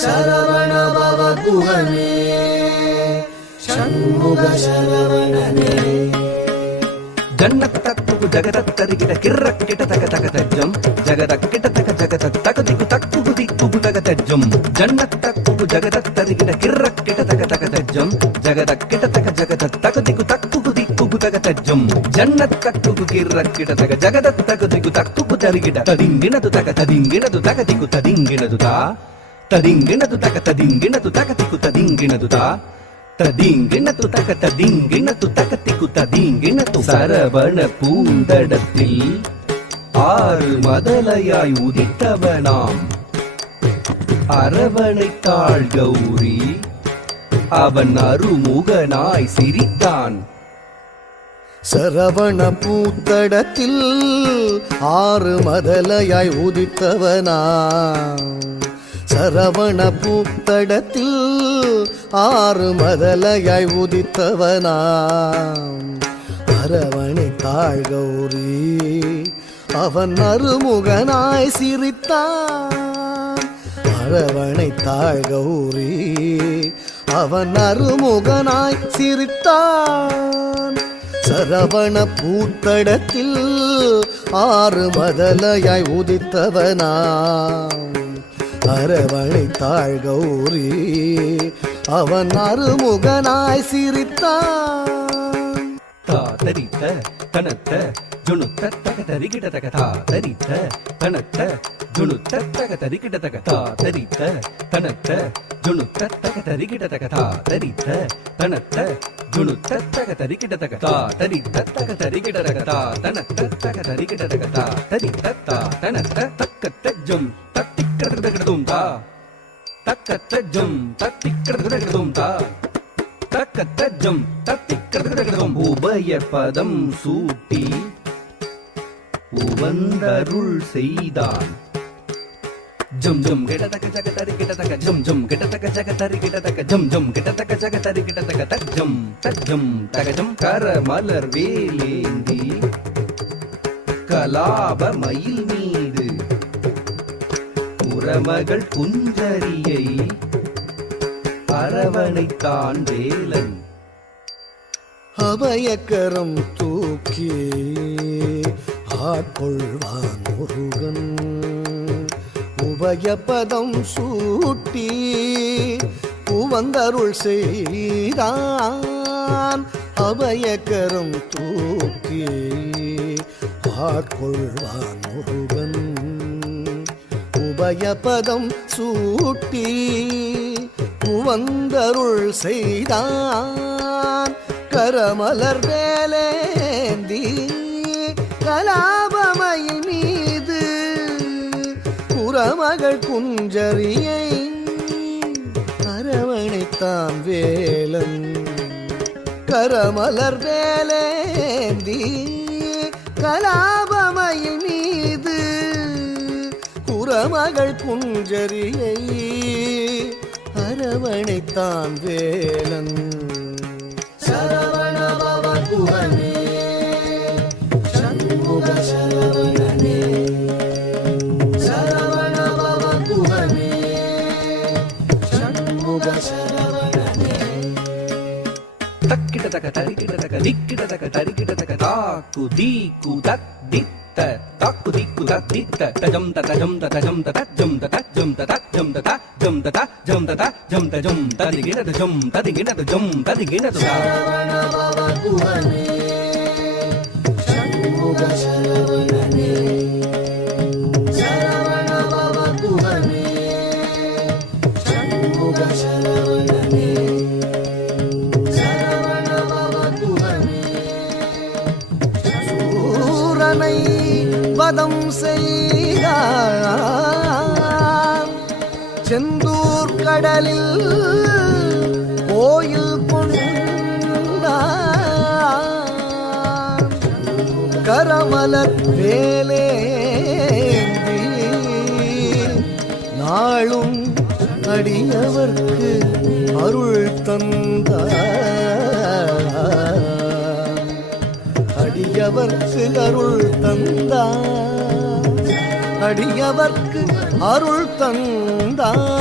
சரவண பவ குகனே ஷண்முக சரவணனே ஜன்னத்தக்கு ஜகதத்தரிகிட கிர்ரக்கிட தக தக தஜ்ஜம் ஜகதக்கிட தக ஜகத தகதிகு தக்கு திக்கு தக தஜ்ஜம் ஜன்னத்தக்கு ஜகதத்தரிகிட கிர்ரக்கிட தக தக தஜ்ஜம் ஜகதக்கிட தக ஜகத தகதிகு தக்கு திக்கு தக தஜ்ஜம் ஜன்னத்தக்கு கிர்ரக்கிட தக ஜகத தகதிகு தக்கு தரிகிட ததிங்கினது தக ததிங்கினது தகதிகு ததிங்கினது தா ததிங்கினது தக ததிங்கினது தகதிகு ததிங்கினது தா ததிங்கினது தக ததிங்கினது தகதிகு ததிங்கினது சரவண பூந்தடத்தில் ஆறு மதலையாய் உதித்தவனாம் அரவணைத்தாள் கௌரி அவன் அருமுகனாய் சிரித்தான். சரவண பூத்தடத்தில் ஆறு மதலையாய் உதித்தவனா சரவண பூத்தடத்தில் ஆறு மதலையாய் உதித்தவனா அரவணைத்தாள் கௌரி அவன் அருமுகனாய் சிரித்தான். அரவணைத்தாள் கௌரி அவன் அருமுகனாய் சிரித்தான். சரவண பூத்தடத்தில் ஆறு மதலையாய் உதித்தவனா அரவணைத்தாள் கௌரி அவன் அருமுகனாய் சிரித்தான். தரித்த தனத்த ஜுணுத்த தக தரிகிட தக தரித்த தனத்த ஜுணுத்த தக தரிகிட தக தரித்த தனத்த ஜுணுத்த தக தரிகிட தக தரித்த தனத்த ஜுணுத்த தக தரிகிட தக தரித்த தக தரிகிட தக தனத்த தக தரிகிட தக தரித்த தனத்த தக்கத்த ஜம் தத்திக்கிறதும் தா தக்கத்த ஜம் தத்திக்கிறதும் தா தக்கத்தஜம் தத்திக்கிறதும் உபய பதம் சூட்டி உவந்தருள் செய்தான். ஜம் ஜம் கிடதக ஜகதரி கிடதக ஜம் ஜம் கிடதக ஜகதரி கிடதக ஜம் ஜம் கிடதக ஜகதரி கிடதக தஜம் தஜம் தகஜம் கரமலர் வேலேந்தி கலாப மயில் மீது புறமகள் குஞ்சரியை அரவணைத்தான் வேலன். அபயக்கரம் தூக்கி ஆட்கொள்வான் முருகன் உபயபதம் சூட்டி உவந்தருள் செய்தான். அபயக்கரம் தூக்கி ஆட்கொள்வான் முருகன் உபயபதம் சூட்டி உவந்தருள் செய்தான். கரமலர் வேலேந்தி கலாபமயில் மீது புறமகள் குஞ்சரியை அரவணைத்தான் வேலன். கரமலர் வேலேந்தி கலாபமயில் மீது புறமகள் குஞ்சரியை அரவணைத்தான் வேலன். சரவண பவ குகனே ஷண்முக சரவணனே சரவண பவ குகனே ஷண்முக சரவணனே. தக்கிட தக தரிகிட தக திக்கிட தக தரிகிட தக தாக்கு தீக்கு தத்தித்த தாக்கு தீக்கு தத்தித்த தஜம் தஜம் தஜம் தஜம் தஜம் தஜம் தஜம் தஜம் தஜம் தஜம் தரிகிட தஜம் தரிகிட தஜம் தரிகிட சரவண பவ குகனே ஷண்முக சரவணனே சரவண பவ குகனே ஷண்முக சரவணனே சரவண பவ குகனே. சூரனை வதம் செய்தான் செந்தூர் கடலில் கோயில் கொண்டான். கரமலர் வேலேந்தி நாளும் அடியவர்க்கு அருள் தந்தார் அடியவர்க்கு அருள் தந்தார் அடியவர்க்கு அருள் தந்தார்